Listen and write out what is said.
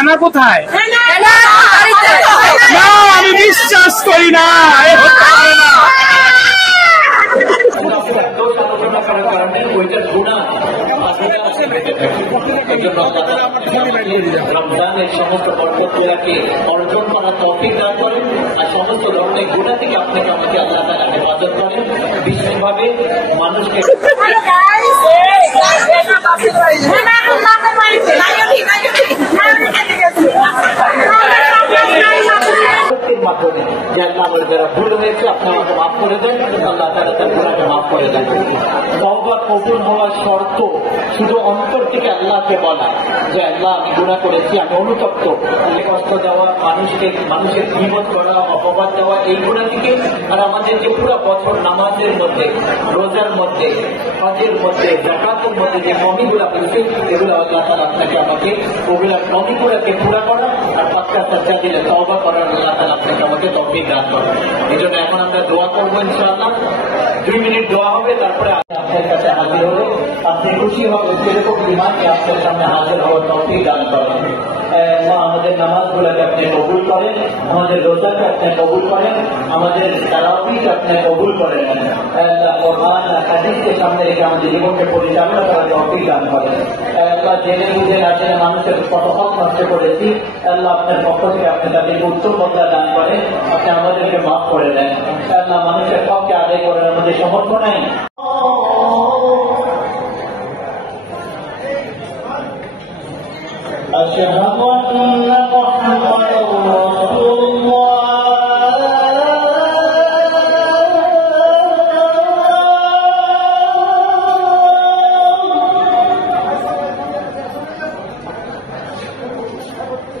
হেনা কোথায়? না, আমি বিশ্বাস করি না। রমজানের সমস্ত বরকতগুলোকে অর্জন করার তৌফিক দান করেন আর সমস্ত ধরনের গুনাহ থেকে আপনাকে আমাকে আল্লাহ তাআলা হেফাজত করেন। বিশেষভাবে মানুষকে মাধ্যমে যে আল্লাহ আমার যারা ভুল হয়েছে আপনি আমাকে মাফ করে দেন, আল্লাহ তাআলা তার গুনাহকে মাফ করে দেন। তওবা কবুল হওয়ার শর্ত শুধু অন্তর থেকে আল্লাহকে বলা যে আল্লাহ আমি গুনাহ করেছি, আমি অনুতপ্ত। কষ্ট দেওয়া, মানুষের গীবত করা, অপবাদ দেওয়া, এই গুনাহ থেকে আর আমাদের যে পুরো বছর নামাজের মধ্যে, রোজার মধ্যে, হজের মধ্যে, যাকাতের মধ্যে যে কমিগুলো হয়েছে এগুলো আল্লাহ তাআলা আপনাকে আমাকে ওগুলার কমিগুলোকে পুরা করা আর পাক্কা সজ্জা দিলে তওবা করার আল্লাহ তাআলা আপনাকে আমাকে তৌফিক দান করেন। এই জন্য এখন আমরা দোয়া করবো ইনশাআল্লাহ। 2 মিনিট দোয়া হবে, তারপরে আপনার কাছে হাজির হবে। আপনি খুশি হবে সেরকম ইমানকে আপনার সামনে হাজির হওয়ার তৌফিক দান করেন। আমাদের নামাজগুলোকে আপনি কবুল করেন, আমাদের রোজাকে আপনি কবুল করেন, আমাদের তারাবিকে আপনি কবুল করেন। আল্লাহ কোরআন আর হাদিসকে সামনে রেখে আমাদের জীবনকে পরিচালনা করার তৌফিক দান করেন। আল্লাহ জেনে বুঝে না জেনে মানুষের কত হক নষ্ট করেছি, আল্লাহ আপনার পক্ষ থেকে আপনি তাদেরকে উত্তর বদলা দান করেন, আপনি আমাদেরকে মাফ করে দেন। আল্লাহ মানুষের হককে আদায় করার আমাদের সামর্থ্য নাই। أشهد